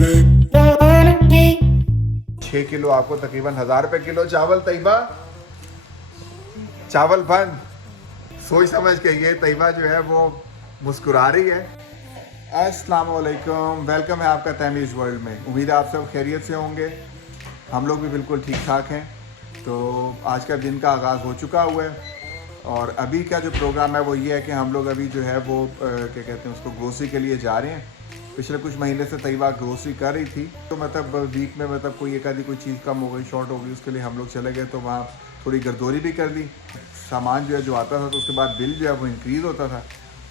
6 kilo आपको तकरीबन 1000 रुपए किलो चावल। तैयबा चावल बंद, सोच समझ के ये तैयबा जो है वो मुस्कुरा रही है। अस्सलाम वालेकुम, वेलकम है आपका तहमीज़ वर्ल्ड में। उम्मीद है आप सब खैरियत से होंगे। हम लोग भी बिल्कुल ठीक ठाक हैं। तो आज का दिन का आगाज़ हो चुका हुआ है और अभी का जो प्रोग्राम है वो ये है कि हम लोग अभी जो है वो क्या कहते हैं उसको ग्रोसरी के लिए जा रहे हैं। पिछले कुछ महीने से तैयबा ग्रोसरी कर रही थी, तो मतलब वीक में मतलब कोई एक आधी कोई चीज़ कम हो गई, शॉर्ट हो गई, उसके लिए हम लोग चले गए। तो वहाँ थोड़ी गर्दोरी भी कर दी। सामान जो है जो आता था तो उसके बाद बिल जो है वो इंक्रीज़ होता था।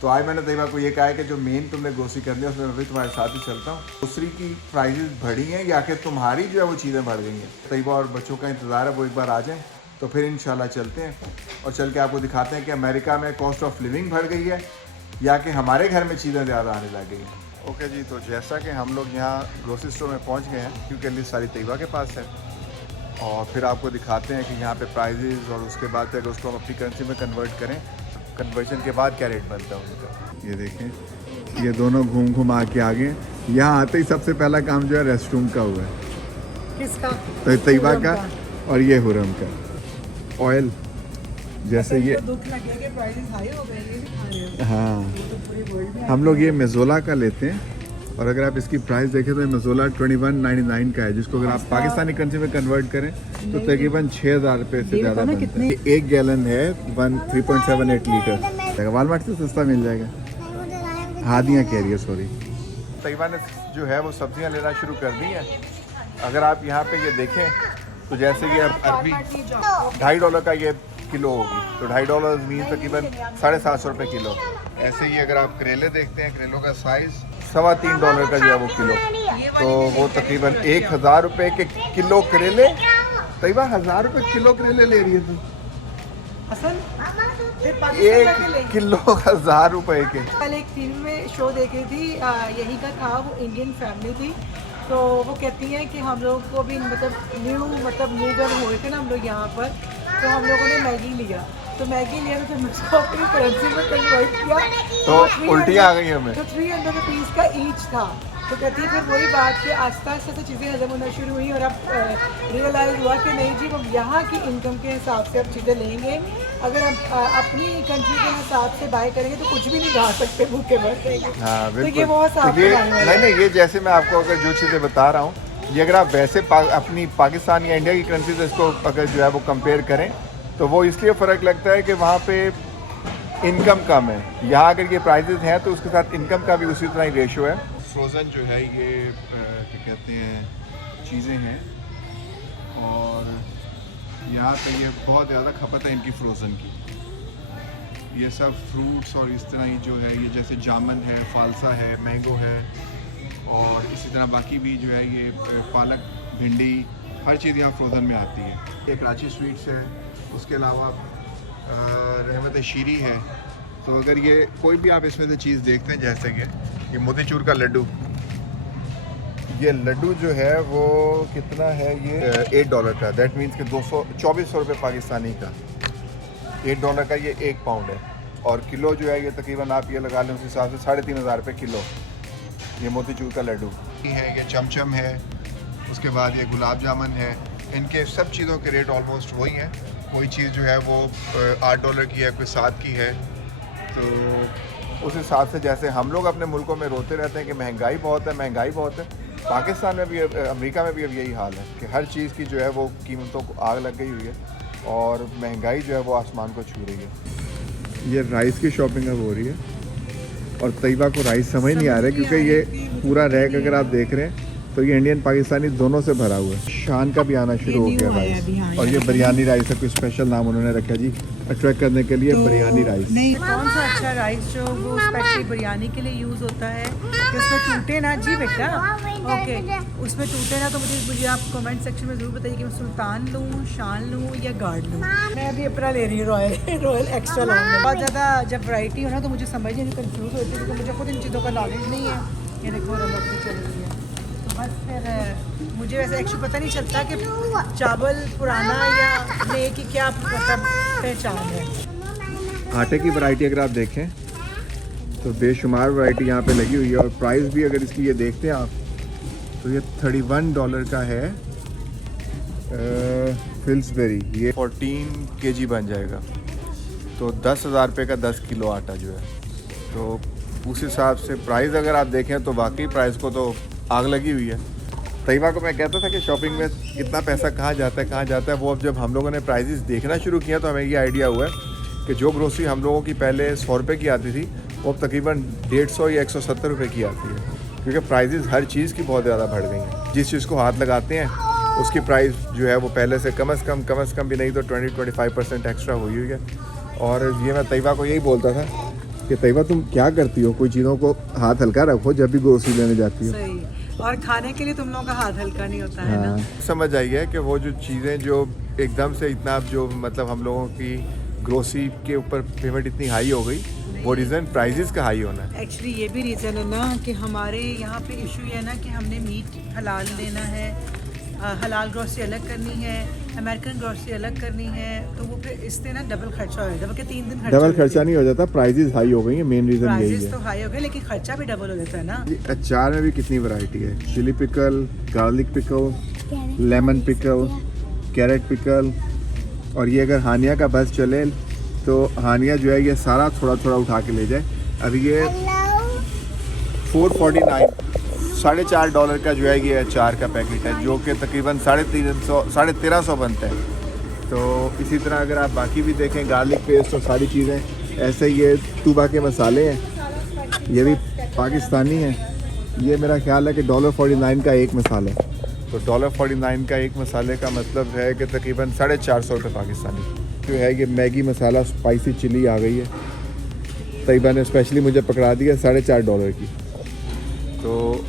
तो आज मैंने तैयबा को ये कहा है कि जो मेन तुमने ग्रोसरी करनी है उसमें मैं भी तुम्हारे साथ ही चलता हूँ। ग्रोसरी की प्राइसेस बढ़ी हैं या कि तुम्हारी जो है वो चीज़ें बढ़ गई हैं। तैयबा और बच्चों का इंतज़ार है, वो एक बार आ जाएँ तो फिर इंशाल्लाह चलते हैं और चल के आपको दिखाते हैं कि अमेरिका में कॉस्ट ऑफ लिविंग बढ़ गई है या कि हमारे घर में चीज़ें ज़्यादा आने लग गई हैं। ओके जी, तो जैसा कि हम लोग यहाँ ग्रोसरी स्टोर में पहुँच गए हैं क्योंकि लिस्ट सारी तैयबा के पास है और फिर आपको दिखाते हैं कि यहाँ पे प्राइजेज़ और उसके बाद अगर उसको हम अपनी करेंसी में कन्वर्ट करें, कन्वर्जन के बाद क्या रेट बनता है उनका। ये देखें, ये दोनों घूम घूम आके आ गए। यहाँ आते ही सबसे पहला काम जो है रेस्ट रूम का हुआ है। किसका? तो तैयबा का और ये हुरम का। ऑयल जैसे ये दुख लगे कि प्राइसेस हाई हो गए, ये दिखा रहे हो। हाँ, तो पूरे वर्ल्ड में हम लोग ये मेज़ोला का लेते हैं और अगर आप इसकी प्राइस देखें तो ये मेज़ोला 2199 का है, जिसको अगर आप पाकिस्तानी करेंसी में कन्वर्ट करें तो तकरीबन 6000 रुपये से ज़्यादा बनता है। एक गैलन है 3.78 लीटर, वालमार्ट से सस्ता मिल जाएगा। हादियाँ कह रही है, सॉरी। तैयबा ने जो है वो सब्जियाँ लेना शुरू कर दी हैं। अगर आप यहाँ पे ये देखें तो जैसे कि अरबी $2.5 का ये किलो होगी, तो $2.5 मीन तकरीबन 750 रुपये किलो। ऐसे ही अगर आप करेले देखते हैं, करेलों का साइज़ $3.25 का जो है वो किलो, तो वो तकरीबन 1000 रुपये के किलो करेले। तैयबा 1000 रुपये किलो करेले ले रही है तू? असल एक किलो 1000 रुपये के। कल एक फिल्म में शो देखी थी, यही का था, वो इंडियन फैमिली थी। तो वो कहती हैं कि हम लोग को भी मतलब न्यू घर हुए थे ना हम लोग यहाँ पर, तो हम लोगों ने मैगी लिया। तो मैगी लिया तो फिर मुझको अपनी करेंसी में कन्वर्ट किया तो उल्टियाँ आ गई हमें। तो 300 रुपीज़ का ईच था। तो कहती है फिर वही बात कि आस्ता आस्ता से चीज़ें हजम होना शुरू हुई और अब रियलाइज़ हुआ कि नहीं जी, हम यहाँ की इनकम के हिसाब से अब चीज़ें लेंगे। अगर हम अपनी कंट्री के हिसाब से बाय करेंगे तो कुछ भी नहीं खा सकते, भूखे मर जाएंगे। हाँ, तो ये बहुत साफ नहीं, ये जैसे मैं आपको अगर जो चीज़ें बता रहा हूँ, ये अगर आप वैसे अपनी पाकिस्तान या इंडिया की करेंसी से इसको अगर जो है वो कंपेयर करें तो वो इसलिए फ़र्क लगता है कि वहाँ पे इनकम कम है। यहाँ अगर ये प्राइजेज़ हैं तो उसके साथ इनकम का भी उसी तरह ही रेशो है। फ्रोज़न जो है ये क्या कहते हैं चीज़ें हैं और यहाँ पे ये बहुत ज़्यादा खपत है इनकी फ्रोज़न की। ये सब फ्रूट्स और इस तरह ही जो है ये जैसे जामुन है, फालसा है, मैंगो है और इसी तरह बाकी भी जो है ये पालक, भिंडी, हर चीज़ यहाँ फ्रोज़न में आती है। ये कराची स्वीट्स है, उसके अलावा रहमत शीरी है। तो अगर ये कोई भी आप इसमें से चीज़ देखते हैं, जैसे कि ये मोतीचूर का लड्डू, ये लड्डू जो है वो कितना है, ये $8 का, दैट मीन्स कि 2400 रुपये पाकिस्तानी का। $8 का ये 1 पाउंड है और किलो जो है ये तकरीबन आप ये लगा लें उस हिसाब से 3500 रुपये किलो ये मोतीचूर का लड्डू है। ये चमचम है, उसके बाद ये गुलाब जामुन है। इनके सब चीज़ों के रेट ऑलमोस्ट वही हैं। कोई चीज़ जो है वो $8 की है, कोई 7 की है। तो उस हिसाब से जैसे हम लोग अपने मुल्कों में रोते रहते हैं कि महंगाई बहुत है, महंगाई बहुत है, पाकिस्तान में भी, अमेरिका में भी अब यही हाल है कि हर चीज़ की जो है वो कीमतों को आग लग गई हुई है और महंगाई जो है वो आसमान को छू रही है। ये राइस की शॉपिंग अब हो रही है और तैयबा को राइस समझ नहीं आ रहा है क्योंकि ये पूरा रैक अगर आप देख रहे हैं तो ये इंडियन पाकिस्तानी दोनों से भरा हुआ है। शान का भी आना शुरू हो गया राइस, और ये बिरयानी राइस है, कोई स्पेशल नाम उन्होंने रखा जी अट्रैक्ट करने के लिए, बिरयानी राइस। नहीं, कौन सा अच्छा राइस जो वो स्पेशली बिरयानी के लिए यूज़ होता है कि उसमें टूटे ना जी बेटा, ओके, उसमें टूटे ना। तो मुझे आप कमेंट सेक्शन में ज़रूर बताइए कि मैं सुल्तान लूँ, शान लूँ या गार्ड लूँ। मैं अभी अपना ले रही हूँ रॉयल एक्स्ट्रा लॉन्ग। बहुत ज़्यादा जब वैरायटी हो ना तो मुझे समझ नहीं, कंफ्यूज होती है क्योंकि मुझे खुद इन चीज़ों का नॉलेज नहीं है। ये देखो रमत चल रही है, बस फिर मुझे वैसे एक्चुअली पता नहीं चलता कि चावल पुराना या नए की क्या मतलब पहचान है। आटे की वैरायटी अगर आप देखें तो बेशुमार वैरायटी यहाँ पे लगी हुई है और प्राइस भी अगर इसकी ये देखते हैं आप तो ये $31 का है फिल्सबेरी, ये 14 kg बन जाएगा, तो 10,000 रुपये का 10 किलो आटा जो है। तो उस हिसाब से प्राइस अगर आप देखें तो वाकई प्राइस को तो आग लगी हुई है। तैयबा को मैं कहता था कि शॉपिंग में इतना पैसा कहाँ जाता है, वो अब जब हम लोगों ने प्राइजेस देखना शुरू किया तो हमें ये आइडिया हुआ है कि जो ग्रोसरी हम लोगों की पहले 100 रुपये की आती थी वो अब तकरीबन 150 या 170 रुपये की आती है, क्योंकि प्राइजेस हर चीज़ की बहुत ज़्यादा बढ़ गई हैं। जिस चीज़ को हाथ लगाते हैं उसकी प्राइस जो है वो पहले से कम से कम भी नहीं तो 20-25% एक्स्ट्रा हुई है। और ये मैं तैयबा को यही बोलता था कि तैयबा तुम क्या करती हो, कोई चीज़ों को हाथ हल्का रखो जब भी ग्रोसरी लेने जाती हो। सही, और खाने के लिए तुम लोगों का हाथ हल्का नहीं होता है ना। समझ आई है कि वो जो चीज़ें जो एकदम से इतना जो मतलब हम लोगों की ग्रोसरी के ऊपर पेमेंट इतनी हाई हो गई, वो रीज़न प्राइजेस का हाई होना है। एक्चुअली ये भी रीज़न है ना कि हमारे यहाँ पे इशू ये है ना कि हमने मीट हलाल लेना है, हलाल ग्रोसरी अलग करनी है, अमेरिकन ग्रोसरी अलग करनी है, तो वो फिर इससे ना डबल खर्चा हो जाता है, 3 दिन डबल खर्चा नहीं हो जाता, प्राइजेस हाई हो गई है, मेन रीज़न यही प्राइसेस है। तो हाई हो गए लेकिन खर्चा भी डबल हो जाता है ना। अचार में भी कितनी वैरायटी है, chilli pickle, garlic pickle, lemon pickle, carrot pickle. और ये अगर हानिया का बस चले तो हानिया जो है ये सारा थोड़ा थोड़ा उठा के ले जाए। अभी ये 449 $4.5 का जो है ये अचार का पैकेट है, जो कि तकरीबन 1350 बनता है। तो इसी तरह अगर आप बाकी भी देखें, गार्लिक पेस्ट और सारी चीज़ें ऐसे, ये तूबा के मसाले हैं, ये भी पाकिस्तानी हैं। ये मेरा ख्याल है कि $49 का एक मसाला है, तो $49 का एक मसाले का मतलब है कि तकरीबन 450 रुपये पाकिस्तानी जो है। ये मैगी मसाला स्पाइसी चिली आ गई है, तैयबा ने स्पेशली मुझे पकड़ा दिया $4.5 की। तो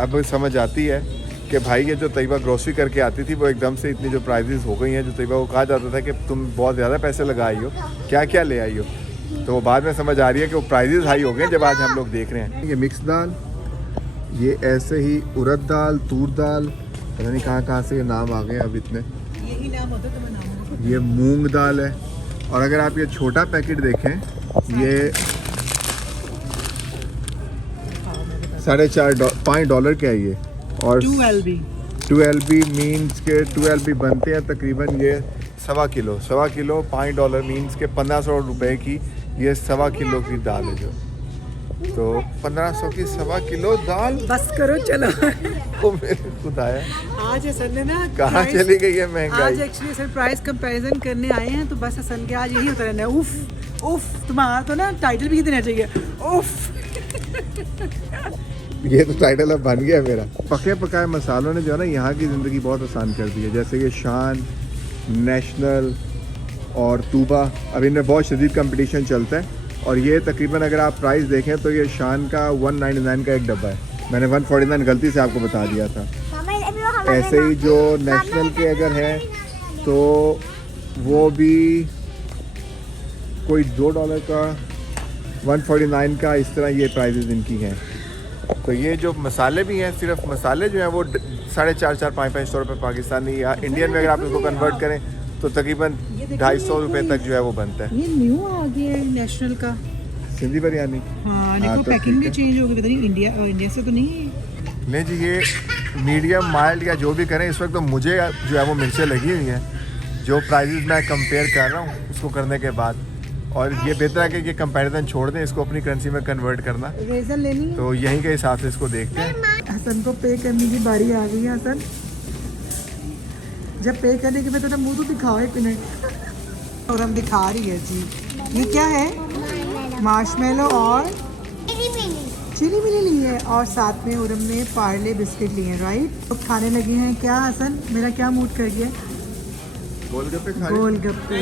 अब समझ आती है कि भाई ये जो तैयबा ग्रोसरी करके आती थी वो एकदम से इतनी जो प्राइजेस हो गई हैं, जो तैयबा को कहा जाता था कि तुम बहुत ज़्यादा पैसे लगा आई हो, क्या क्या ले आई हो, तो वो बाद में समझ आ रही है कि वो प्राइजेस हाई हो गए जब आज हम लोग देख रहे हैं। ये मिक्स दाल, ये ऐसे ही उड़द दाल, तूर दाल, पता नहीं कहाँ से ये नाम आ गए अब इतने, यही नाम होता तो मैं नाम ये मूंग दाल है। और अगर आप ये छोटा पैकेट देखें, ये $5 का है ये, और 2LB मीन्स के 2LB बनते हैं तकरीबन ये 1.25 किलो, $5 मीन्स के 1500 रुपये की ये 1.25 किलो की दाल है जो, तो 1500 की 1.25 किलो दाल। बस करो चलो। वो मेरे खुद आया आज हसन ने ना कहाँ चली गई है महंगाई। आज एक्चुअली सर प्राइस कंपैरिजन करने आए हैं, तो बस हसन के आज यही होता रहना है, उफ उफ। तुम्हारा तो ना टाइटल भी देना चाहिए, उफ। ये तो टाइटल अब बन गया है मेरा। पके पकाए मसालों ने जो है ना यहाँ की ज़िंदगी बहुत आसान कर दी है, जैसे कि शान, नेशनल और तूबा, अब इनमें बहुत शदीद कंपटीशन चलता है। और ये तकरीबन अगर आप प्राइस देखें तो ये शान का 199 का एक डब्बा है, मैंने 149 गलती से आपको बता दिया था। ऐसे ही जो नेशनल के अगर है तो वो भी कोई $2 का, 149 का, इस तरह ये प्राइजेज़ इनकी हैं। तो ये जो मसाले भी हैं, सिर्फ मसाले जो हैं वो 450-500 रुपये पाकिस्तानी, या इंडियन में अगर आप इसको कन्वर्ट करें तो तकरीबन 250 रुपये तक जो है वो बनता है। ये न्यू आ गया है नेशनल का सिंधी बिरयानी। हाँ, देखो तो पैकिंग ठीक भी है। चेंज हो गई, पता नहीं इंडिया से तो नहीं है। नहीं जी, ये मीडियम माइल्ड या जो भी करें, इस वक्त तो मुझे जो है वो मिर्चें लगी हुई हैं, जो प्राइजेज़ मैं कंपेयर कर रहा हूँ उसको करने के बाद। और ये बेहतर है कि ये कंपैरिजन छोड़ दें, इसको अपनी करेंसी में कन्वर्ट करना, रेजर लेनी है। तो यहीं के हिसाब से इसको देखते हैं। हसन को पे करने की बारी आ गई है। हसन जब पे करने के बाद तो मुंह तो दिखाओ 1 मिनट। और हम दिखा रही है जी, ये क्या है, मार्शमेलो और चिली मिली ली है, और साथ में और हमने पार्ले बिस्किट लिए हैं, राइट। तो खाने लगे हैं क्या हसन, मेरा क्या मूड कर गया, गोलगप्पे खा गोलगप्पे।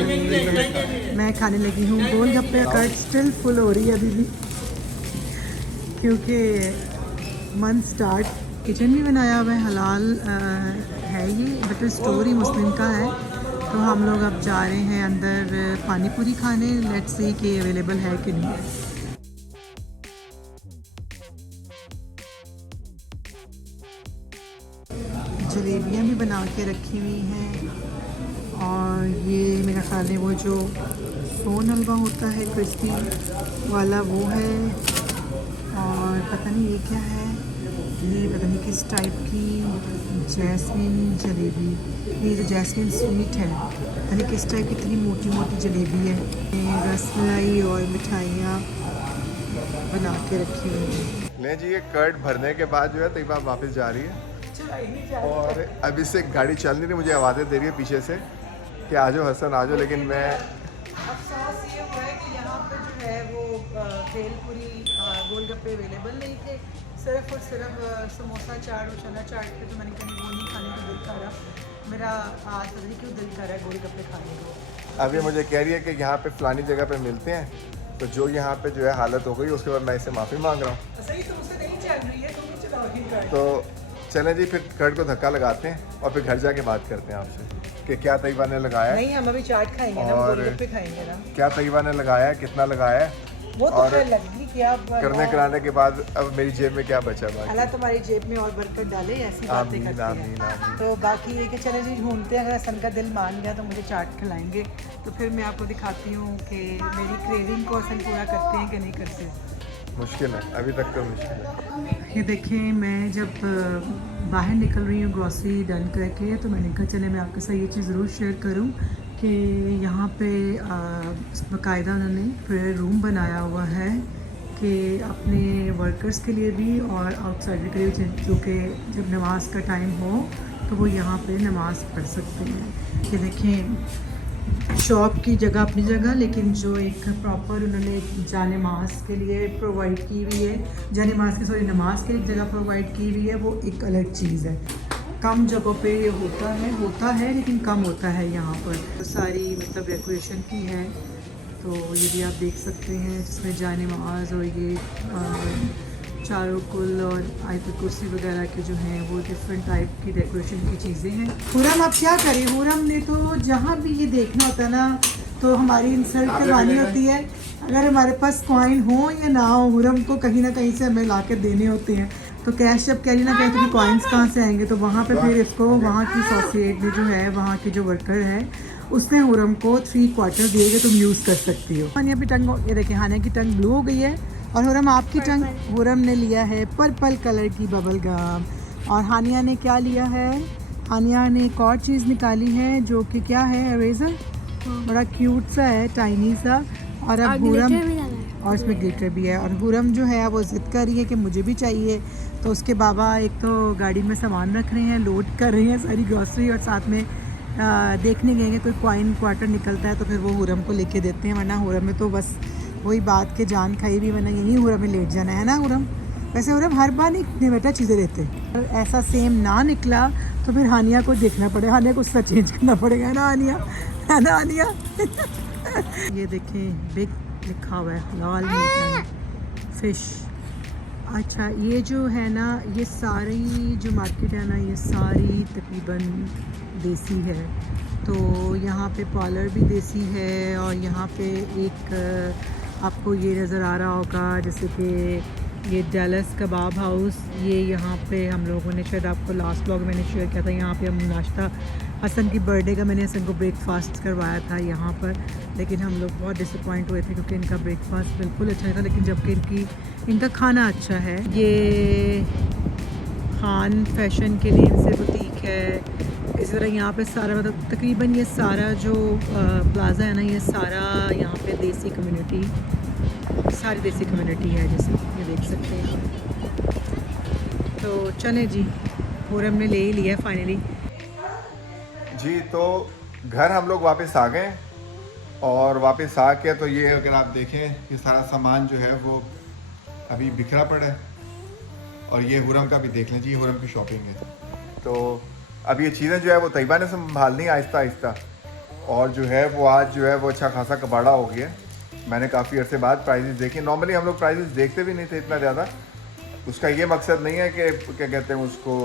मैं खाने लगी हूँ गोलगप्पे। कर्ट स्टिल फुल हो रही है अभी भी, क्योंकि मंथ स्टार्ट। किचन भी बनाया हुआ है, हलाल है ये, बट स्टोर ही मुस्लिम का है। तो हम लोग अब जा रहे हैं अंदर पानी पूरी खाने, लेट्स सी कि अवेलेबल है कि नहीं है। जलेबियाँ भी बना के रखी हुई हैं, और ये मेरा ख्याल है वो जो सोन हलवा होता है क्रिस्पी वाला वो है, और पता नहीं ये क्या है, ये पता नहीं किस टाइप की जैस्मिन जलेबी, ये जो जैस्मिन स्वीट है पता नहीं किस टाइप की इतनी मोटी मोटी जलेबी है। ये रसमलाई और मिठाइयाँ बना के रखी हुई हैं। ले जी, ये कर्ड भरने के बाद जो है तैयबा वापस जा रही है और अभी से गाड़ी चल नहीं रही, मुझे आवाज़ें दे रही है पीछे से कि आ जाओ हसन आ जाओ, लेकिन मैं अफसोस ये हुआ है कि यहाँ पे जो है वो भेलपुरी गोलगप्पे अवेलेबल नहीं थे, सिर्फ और सिर्फ समोसा चाट और चना चाट थे, तो मैंने कहा वो नहीं खाने का दिल कर रहा मेरा, आज पता नहीं क्यों दिल कर रहा है गोलगप्पे खाने को। अभी मुझे कह रही है कि यहाँ पे फलानी जगह पे मिलते हैं, तो जो यहाँ पे जो है हालत हो गई उसके बाद मैं इससे माफ़ी मांग रहा हूँ। तो सही तुमसे नहीं चल रही है, तुम ही चलाओगी गाड़ी। तो चलें जी, फिर कर्ड को धक्का लगाते हैं और फिर घर जाके बात करते हैं आपसे कि क्या तैयबा ने लगाया है। नहीं, हम अभी चाट खाएंगे ना, और गोलगप्पे खाएंगे ना। क्या तैयबा ने लगाया है, कितना लगाया है, वो तो और फिर लगेगी कि अब करने कराने के बाद अब मेरी जेब में क्या बचा बाकी। अल्लाह तुम्हारी जेब में और बरकत डाले, ऐसी बातें आमीन, करते हैं। आमीन, आमीन। तो बाकी ये कि चले जी ढूंढते हैं, अगर हसन का दिल मान गया तो मुझे चाट खिलाएंगे, तो फिर मैं आपको दिखाती हूँ कि मेरी क्रेविंग को हसन पूरा करते हैं कि नहीं करते। मुश्किल है, अभी तक तो मुश्किल है। ये देखें, मैं जब बाहर निकल रही हूँ ग्रॉसरी डन करके, तो मैंने कहा चले मैं आपके साथ ये चीज़ ज़रूर शेयर करूँ कि यहाँ पे बाकायदा उन्होंने प्रेयर रूम बनाया हुआ है कि अपने वर्कर्स के लिए भी और आउटसाइडर के लिए, जो कि जब नमाज का टाइम हो तो वो यहाँ पे नमाज़ पढ़ सकते हैं। ये देखें, शॉप की जगह अपनी जगह, लेकिन जो एक प्रॉपर उन्होंने जानेमाज के लिए प्रोवाइड की हुई है, जानेमाज की सॉरी नमाज के लिए जगह प्रोवाइड की हुई है, वो एक अलग चीज़ है। कम जगहों पे ये होता है लेकिन कम होता है यहाँ पर। तो सारी मतलब डेकोरेशन की है, तो ये भी आप देख सकते हैं, जिसमें जानेमाज और ये चारों कुल और आयत कुर्सी वगैरह के जो हैं वो डिफरेंट टाइप की डेकोरेशन की चीज़ें हैं। हुरम अब क्या करें, हुरम ने तो जहाँ भी ये देखना होता है ना तो हमारी इंसल्ट करवानी होती है। अगर हमारे पास कॉइन हो या ना हो, हुरम को कहीं ना कहीं से हमें ला के देने होते हैं। तो कैश जब कह रही ना कहते कि कॉइन्स कहाँ से आएंगे, तो वहाँ पे फिर इसको वहाँ की सोसाइटी जो है, वहाँ के जो वर्कर है, उसने हुरम को 3/4 दिए कि तुम यूज़ कर सकती हो। हानिया की टंग, ये देखिए हानिया की टंग ब्लू हो गई है, और हुरम आपकी टंग, हुरम ने लिया है पर्पल कलर की बबल गम। और हानिया ने क्या लिया है, हानिया ने एक और चीज़ निकाली है जो कि क्या है, इरेज़र, बड़ा क्यूट सा है, टाइनी सा। और अब हुरम, और इसमें ग्लिटर भी है, और हुरम जो है वो ज़िद कर रही है कि मुझे भी चाहिए। तो उसके बाबा एक तो गाड़ी में सामान रख रहे हैं, लोड कर रहे हैं सारी ग्रॉसरी, और साथ में देखने गए कोई कॉइन क्वार्टर निकलता है तो फिर वो हुरम को लेके देते हैं, वरना हुरम में तो बस वही बात के जान खाई भी, वरना यही हुरम में लेट जाना है ना हुरम। वैसे हुरम हर बार नहीं इतने बेटा चीज़ें देते, अगर ऐसा सेम ना निकला तो फिर हानिया को देखना पड़ेगा, हानिया को उसका चेंज करना पड़ेगा, है ना हानिया, है ना हानिया। ये देखें बिग लिखा हुआ है, लाल फिश। अच्छा, ये जो है ना, ये सारी जो मार्केट है ना, ये सारी तकरीबन देसी है। तो यहाँ पे पार्लर भी देसी है, और यहाँ पे एक आपको ये नज़र आ रहा होगा जैसे कि ये डैलस कबाब हाउस, ये यहाँ पे हम लोगों ने शायद आपको लास्ट व्लॉग मैंने शेयर किया था, यहाँ पे हम नाश्ता, हसन की बर्थडे का मैंने हसन को ब्रेकफास्ट करवाया था यहाँ पर, लेकिन हम लोग बहुत डिसअपॉइंट हुए थे क्योंकि इनका ब्रेकफास्ट बिल्कुल अच्छा नहीं था, लेकिन जबकि इनका खाना अच्छा है। ये खान फैशन के लिए इनसे बुटीक है। इसी तरह यहाँ पे सारा मतलब तकरीबन ये सारा जो प्लाज़ा है ना, ये सारा यहाँ पे देसी कम्युनिटी, सारी देसी कम्युनिटी है, जैसे ये देख सकते हैं। तो चलें जी, हुरम ने ले ही लिया फाइनली जी। तो घर हम लोग वापस आ गए, और वापस आके तो ये अगर आप देखें ये सारा सामान जो है वो अभी बिखरा पड़ा है, और ये हुरम का भी देख लें जी, हुरम की शॉपिंग है। तो अब ये चीज़ें जो है वो तैयबा ने संभालनी आहिस्ता आहिस्ता, और जो है वो आज जो है वो अच्छा खासा कबाड़ा हो गया। मैंने काफ़ी अरसे बाद प्राइजेस देखे, नॉर्मली हम लोग प्राइजेस देखते भी नहीं थे इतना ज़्यादा। उसका ये मकसद नहीं है कि क्या कहते हैं उसको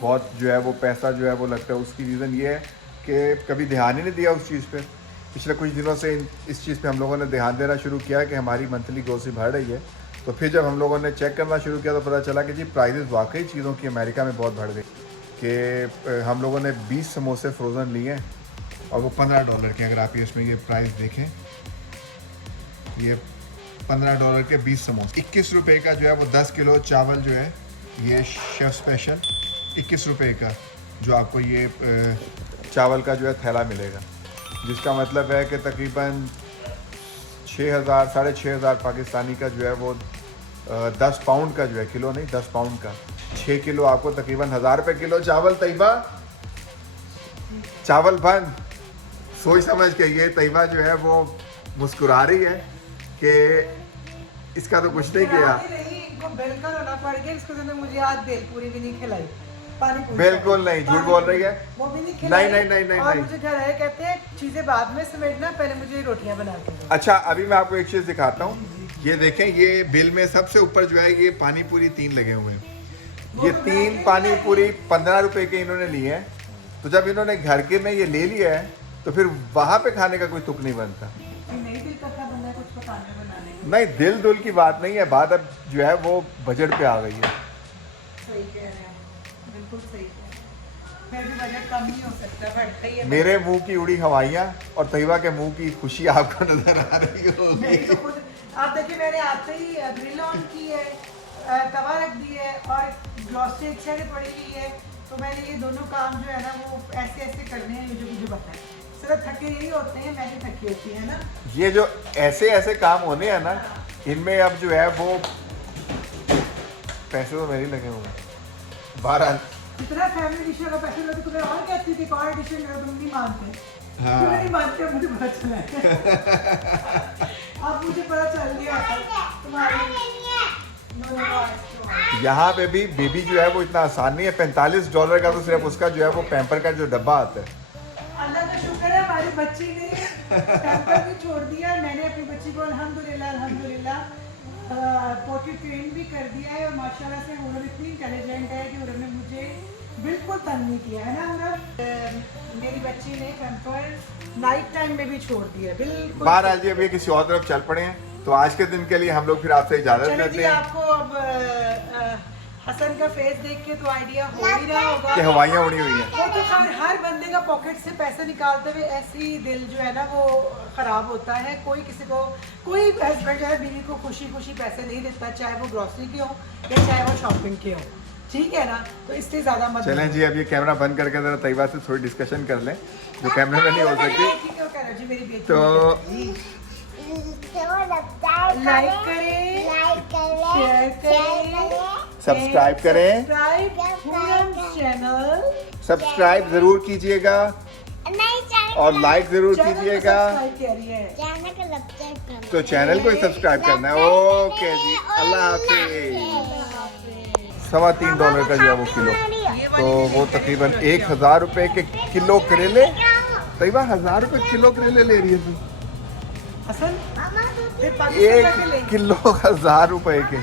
बहुत जो है वो पैसा जो है वो लगता है, उसकी रीज़न ये है कि कभी ध्यान ही नहीं दिया उस चीज़ पे। पिछले कुछ दिनों से इस चीज़ पे हम लोगों ने ध्यान देना शुरू किया कि हमारी मंथली ग्रोसरी बढ़ रही है। तो फिर जब हम लोगों ने चेक करना शुरू किया तो पता चला कि जी प्राइजेस वाकई चीज़ों की अमेरिका में बहुत बढ़ गई, कि हम लोगों ने 20 समोसे फ्रोज़न लिए हैं और वो $15 के। अगर आप इसमें ये प्राइस देखें, ये $15 के 20 समोसे। 21 रुपये का जो है वो 10 किलो चावल जो है ये शेफ स्पेशल 21 रुपए का जो आपको ये चावल का जो है थैला मिलेगा, जिसका मतलब है कि तकरीबन 6,000 साढ़े 6,000 पाकिस्तानी का जो है वो 10 पाउंड का जो है, किलो नहीं 10 पाउंड का 6 किलो आपको तकरीबन 1,000 रुपये किलो चावल। तैयबा चावल बंद, सोच समझ के ये तैयबा जो है वो मुस्कुरा रही है कि इसका तो कुछ नहीं किया। इनको बेलकर होना पड़ गया, इसको तो मुझे आज बेल पूरी भी नहीं खिलाई, पानी पूरी बिल्कुल नहीं, झूठ बोल रही है। वो भी नहीं खिलाई। नहीं और मुझे घर आए कहते हैं चीजें बाद में समेटना, पहले मुझे रोटियां बना के दो। अच्छा अभी मैं आपको एक चीज़ दिखाता हूँ, ये देखें, ये बिल में सबसे ऊपर जो है ये पानी पूरी 3 लगे हुए हैं। ये 3 पानी पूरी 15 रुपए के इन्होंने लिए हैं। तो जब इन्होंने घर के में ये ले लिया है तो फिर वहाँ पे खाने का कोई तुक नहीं बनता। नहीं दिल करता बंदा कुछ पकाने बनाने का। नहीं दिल दुल की बात नहीं है, बात अब जो है वो बजट पे आ गई है। सही कह रहे हैं, बिल्कुल सही कह रहे हैं। फिर भी बजट कम नहीं हो सकता, बढ़ता ही है। मेरे मुंह की उड़ी हवाइयाँ और तैयबा के मुंह की खुशी आपको नजर आ रही होगी। नहीं तो खुद आप देखिए, मैंने आते ही ग्रिल ऑन की है, तवा रख दी है और ग्लॉसरी एक साइड पड़ी हुई है। तो मैंने ये दोनों काम जो है ना वो ऐसे ऐसे करने हैं जो मुझे पता है। सिर्फ थके नहीं होते हैं, मैं भी थकी होती है ना। ये जो ऐसे ऐसे काम होने हैं ना, इनमें अब जो है वो पैसे तो मेरे ही लगे हुए हैं। 12 इतना फैमिली डिशों का पैसे लगते, तुम्हें और कहती थी और डिशें मेरा तुम नहीं मानते। हाँ। तुम्हें नहीं मानते, मुझे पता चला है। अब मुझे पता चल गया तुम्हारे। यहाँ पे भी बेबी जो है वो इतना आसान नहीं है। $45 का तो सिर्फ उसका जो है वो पैम्पर का जो डब्बा आता है। अल्लाह का शुक्र है हमारी बच्ची ने पैम्पर भी छोड़ दिया। मैंने अपनी बच्ची को अल्हम्दुलिल्लाह पोटी ट्रेन भी कर दिया है और माशाल्लाह से वो इतनी इंटेलिजेंट है कि उन्होंने मुझे बिल्कुल तंग नहीं किया है ना। मेरी बच्ची ने पैम्पर नाइट टाइम में भी छोड़ दिया है बिल्कुल। बहरहाल जी अभी किसी और तरफ चल पड़े हैं, तो आज के दिन के लिए हम लोग फिर आपसे इजाजत चलिए लेते जी, हैं। आपको अब हसन का फेस देख के तो आइडिया हो ही रहा होगा कि हवाइयाँ उड़ी हुई हैं। वो तो हर बंदे का पॉकेट से पैसे निकालते हुए ऐसे ही दिल जो है ना वो खराब होता है। कोई किसी को, कोई हस्बैंड जो है बीवी को खुशी खुशी पैसे नहीं देता, चाहे वो ग्रोसरी के हो या चाहे वो शॉपिंग के हो, ठीक है ना। तो इससे ज्यादा मत चलें जी, अब ये कैमरा बंद करके जरा तैयबा से थोड़ी डिस्कशन कर लें जो कैमरे में नहीं हो सकती। ठीक है, कह रहा जी मेरी बेटी तो लाइक करें, शेयर करें, सब्सक्राइब करें, चैनल सब्सक्राइब जरूर कीजिएगा और लाइक जरूर कीजिएगा। तो चैनल को ही सब्सक्राइब करना है। ओके जी, अल्लाह हाफिज। $3.25 का जो है वो किलो, तो वो तकरीबन 1,000 रुपए के किलो करेले। तैयबा 1,000 रुपए किलो करेले ले रही है तू? हसन, फिर 1 किलो 1,000 रुपए के।